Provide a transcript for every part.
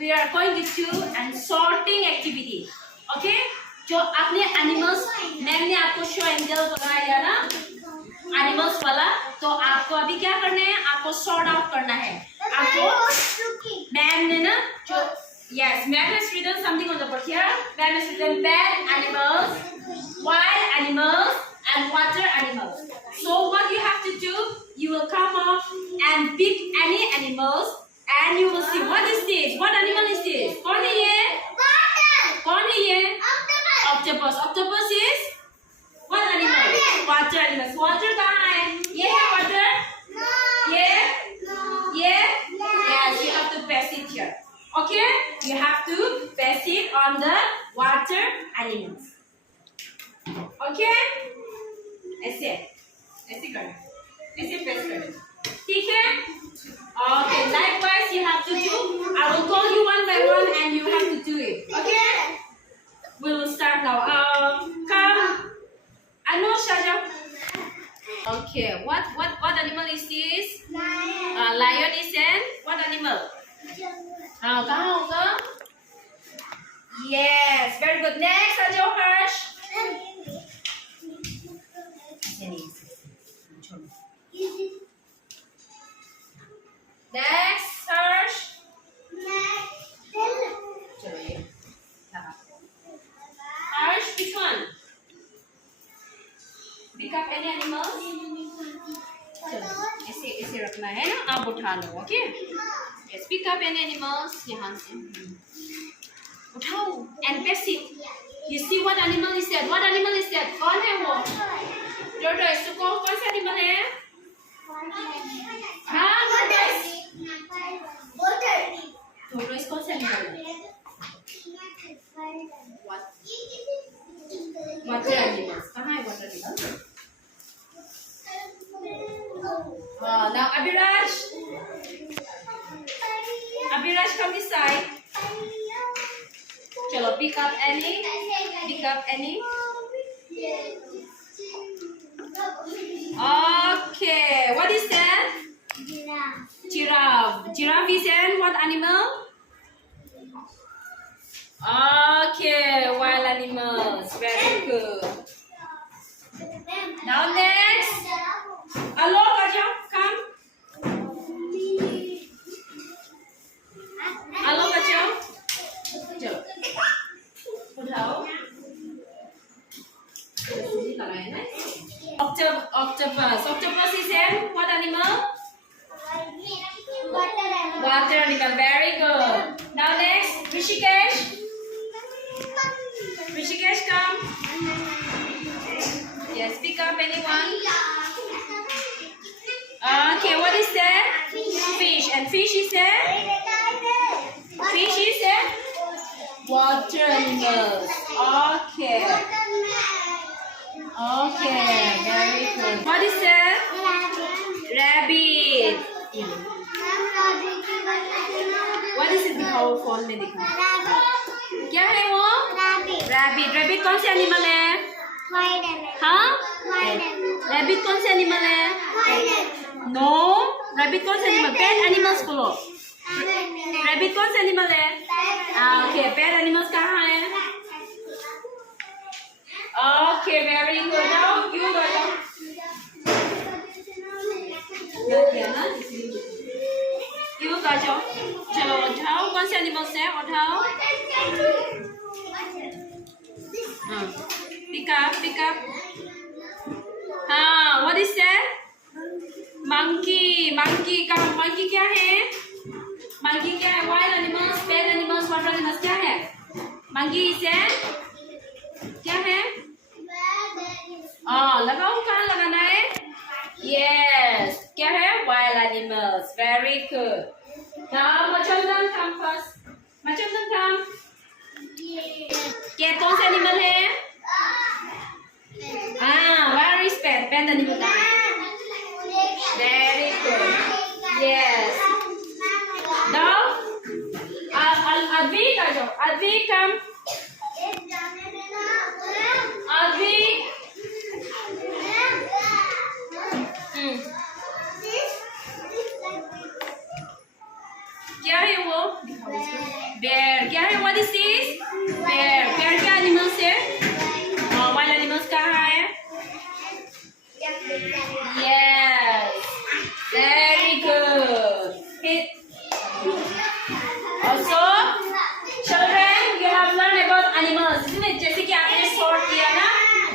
we are going to do and sorting activity. Okay? जो आपने animals ma'am ने आपको show and tell कराया ना animals वाला, तो आपको अभी क्या करना है? आपको sort out करना है. आपको मैम ने ना जो yes, ma'am has written something on the board here. Ma'am has written bad animals, wild animals, and water animals. So what you have to do? You will come up and pick any animals, and you will see what is this? What animal is this? कौन है ये? कौन है ये? Octopus. Octopus is what animal? Water animals. Water कहाँ है? ये है water? ये? ये? Yes, you have to pass it here. Okay? You have to pass it on the water animals. Okay? ऐसे करना, ऐसे pass करना. ठीक है? Okay. Likewise, you have to do. I will call you one by one, and you have to do it. Okay? We will start now. Come. Anu, Shaja. Okay. What animal is this? Lion is an what animal? कहाँ होगा? Yes. Very good. Next, Shaja, Harsh. Next, Harsh. Harsh, which one? Pick up any animals. चलो ऐसे रखना है ना, आप उठा लो. Okay? Yes, pick up any animals. यहाँ से उठाओ and pass it. You see what animal is that? What animal is that? कौन है वो? Tortoise. तो कौन सा animal है? हाँ, tortoise. Tortoise कौन सा animal है? Water animals. कहाँ है water animals? Now Abhiraj. Abhiraj, come this side. चलो pick up any. Pick up any. Okay. What is that? Giraffe. Giraffe is an what animal? Okay, wild animals. Very good. Now next. Hello, Kaja, come. Hello, Kaja. चलो उठाओ. Octopus. Octopus is an what animal? Water animal. Very good. Now next, Rishikesh. Rishikesh, come. Yes, pick up anyone. Okay, what is that? Fish. And fish is that? Fish is that? Water animals. Okay. Okay, very good. What is that? Rabbit. What is it? दिखाओ phone में दिखाओ. क्या है वो? Rabbit. Rabbit कौन से animal है? हाँ? Rabbit कौन से एनिमल है? No. Rabbit कौन से एनिमल? Pet animals बोलो. Rabbit कौन से एनिमल है? Okay. Pet animals कहाँ है? Okay, very good. Now you go. You go. चलो उठाओ. कौन से एनिमल्स है? उठाओ. Pick up. हाँ, what is that? Monkey. Monkey क्या है? Monkey क्या है? Wild animals, pet animals, water animals क्या है? Monkey is an क्या है? लगाओ. कहाँ लगाना है? Yes. क्या है? Wild animals. Very good. Now, Machandam, come first. Machandam, come. Cat कौन सा एनिमल है? Where is pet? Pet animal. Very good. Yes. Now, Advi, Advi, come. Advi. क्या है वो? क्या है? What is this? Pear. Pear क्या animals है? Wild animals कहाँ है? Yes. Very good. Also, children, you have learned about animals, isn't it? जैसे कि आपने sort किया ना,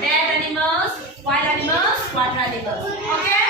dead animals, wild animals, water animals. Okay?